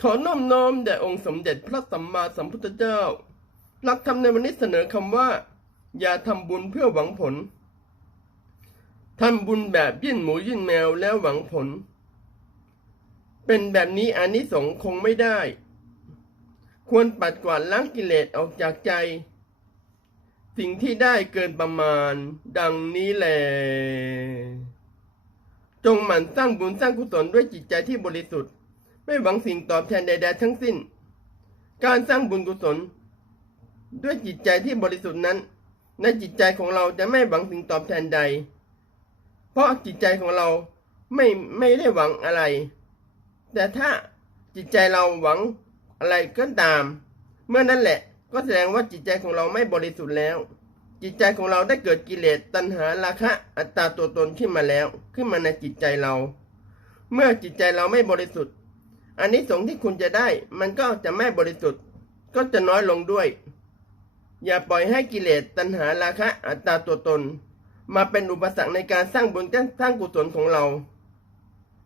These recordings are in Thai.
ขอน้อมน้อมแด่องค์สมเด็จพระสัมมาสัมพุทธเจ้า หลักธรรมในวันนี้เสนอคำว่า อย่าทำบุญเพื่อหวังผลทำบุญแบบยื่นหมูยื่นแมวแล้วหวังผล เป็นแบบนี้อานิสงส์คงไม่ได้ ควรปัดกวาดล้างกิเลสออกจากใจ สิ่งที่ได้เกินประมาณ ดังนี้แหละจงหมั่นสร้างบุญสร้างกุศลด้วยจิตใจที่บริสุทธิ์ ไม่หวังสิ่งตอบแทนใดๆทั้งสิ้น การสร้างบุญกุศล ด้วยจิตใจที่บริสุทธิ์นั้น ในจิตใจของเราจะไม่หวังสิ่งตอบแทนใด เพราะจิตใจของเราไม่ไม่ได้หวังอะไร แต่ถ้าจิตใจเราหวังอะไรก็ตาม เมื่อนั้นแหละก็แสดงว่าจิตใจของเราไม่บริสุทธิ์แล้ว จิตใจของเราได้เกิดกิเลสตัณหาราคะอัตตาตัวตนขึ้นมาแล้ว ขึ้นมาในจิตใจเรา เมื่อจิตใจเราไม่บริสุทธิ์ อันนี้สงที่คุณจะได้ มันก็จะไม่บริสุทธิ์ ก็จะน้อยลงด้วย อย่าปล่อยให้กิเลสตัณหาราคะอัตตาตัวตน มาเป็นอุปสรรคในการสร้างบุญสร้างกุศลของเรา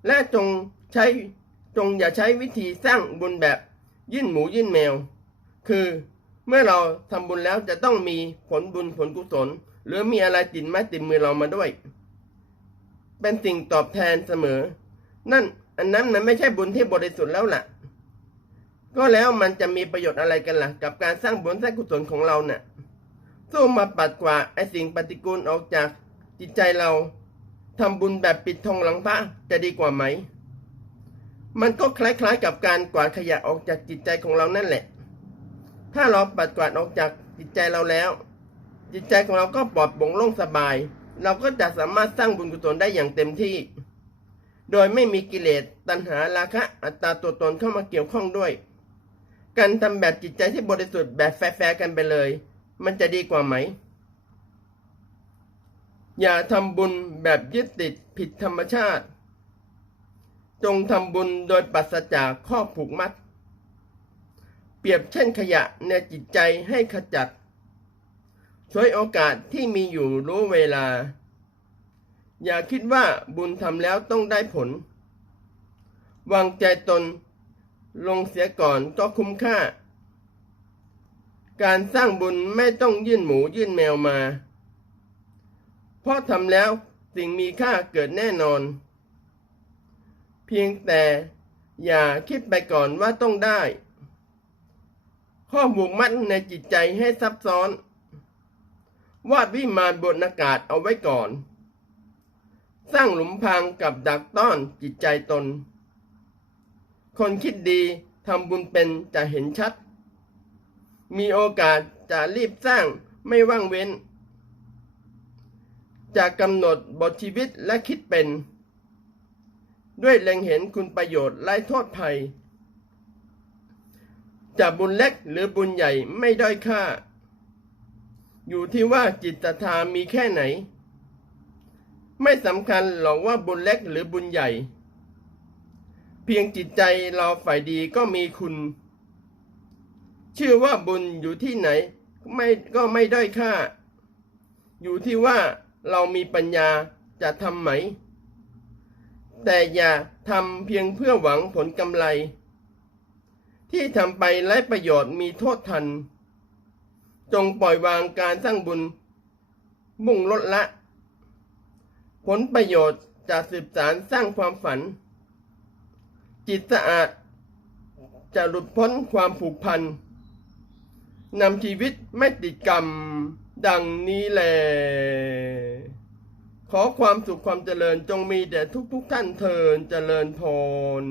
และจงใช้จงอย่าใช้วิธีสร้างบุญแบบยื่นหมูยื่นแมว คือเมื่อเราทำบุญแล้วจะต้องมีผลบุญผลกุศล หรือมีอะไรติดไม้ติดมือเรามาด้วย เป็นสิ่งตอบแทนเสมอ นั่น อันนั้นมันไม่ใช่บุญที่บริสุทธิ์แล้วล่ะ ก็แล้วมันจะมีประโยชน์อะไรกันล่ะ กับการสร้างบุญสร้างกุศลของเราเนะ่ะสู้มาปัดกว่าดไอสิ่งปฏิกูลออกจากจิตใจเราทำบุญแบบปิดทองหลังพระจะดีกว่าไหม มันก็คล้ายๆกับการกวาดขยะออกจากจิตใจของเรานั่นแหละ ถ้าเราปัดกวาดออกจากจิตใจเราแล้ว จิตใจของเราก็ปลอดโปร่งโล่งสบาย เราก็จะสามารถสร้างบุญกุศลได้อย่างเต็มที่ โดยไม่มีกิเลสตัณหาราคะอัตตาตัวตนเข้ามาเกี่ยวข้องด้วย การทำแบบจิตใจที่บริสุทธิ์แบบแฟร์กันไปเลย มันจะดีกว่าไหม อย่าทำบุญแบบยึดติดผิดธรรมชาติ จงทำบุญโดยปราศจากข้อผูกมัด เปรียบเช่นขยะในจิตใจให้ขจัดช่วยโอกาสที่มีอยู่รู้เวลา อย่าคิดว่าบุญทำแล้วต้องได้ผล วางใจตน ลงเสียก่อนก็คุ้มค่า การสร้างบุญไม่ต้องยื่นหมูยื่นแมวมา เพราะทำแล้วสิ่งมีค่าเกิดแน่นอน เพียงแต่อย่าคิดไปก่อนว่าต้องได้ ข้อผูกมัดในจิตใจให้ซับซ้อน วาดวิมานบนอากาศเอาไว้ก่อน สร้างหลุมพรางกับดักต้อนจิตใจตน คนคิดดีทำบุญเป็นจะเห็นชัด มีโอกาสจะรีบสร้างไม่ว่างเว้น จะกำหนดบทชีวิตและคิดเป็น ด้วยเล็งเห็นคุณประโยชน์ไร้โทษภัย จะบุญเล็กหรือบุญใหญ่ไม่ด้อยค่า อยู่ที่ว่าจิตศรัทธามีแค่ไหน ไม่สำคัญหรอกว่าบุญเล็กหรือบุญใหญ่ เพียงจิตใจเราฝ่ายดีก็มีคุณ ชื่อว่าบุญอยู่ที่ไหน ไม่ก็ไม่ได้ค่า อยู่ที่ว่าเรามีปัญญาจะทำไหม แต่อย่าทำเพียงเพื่อหวังผลกำไร ที่ทำไปไร้ประโยชน์มีโทษทัน จงปล่อยวางการสร้างบุญ มุ่งลดละ ผลประโยชน์จะสืบสารสร้างความฝัน จิตสะอาดจะหลุดพ้นความผูกพันนำชีวิตไม่ติดกรรมดังนี้แหละขอความสุขความเจริญจงมีแด่ทุกๆทท่านเทินเจริญพร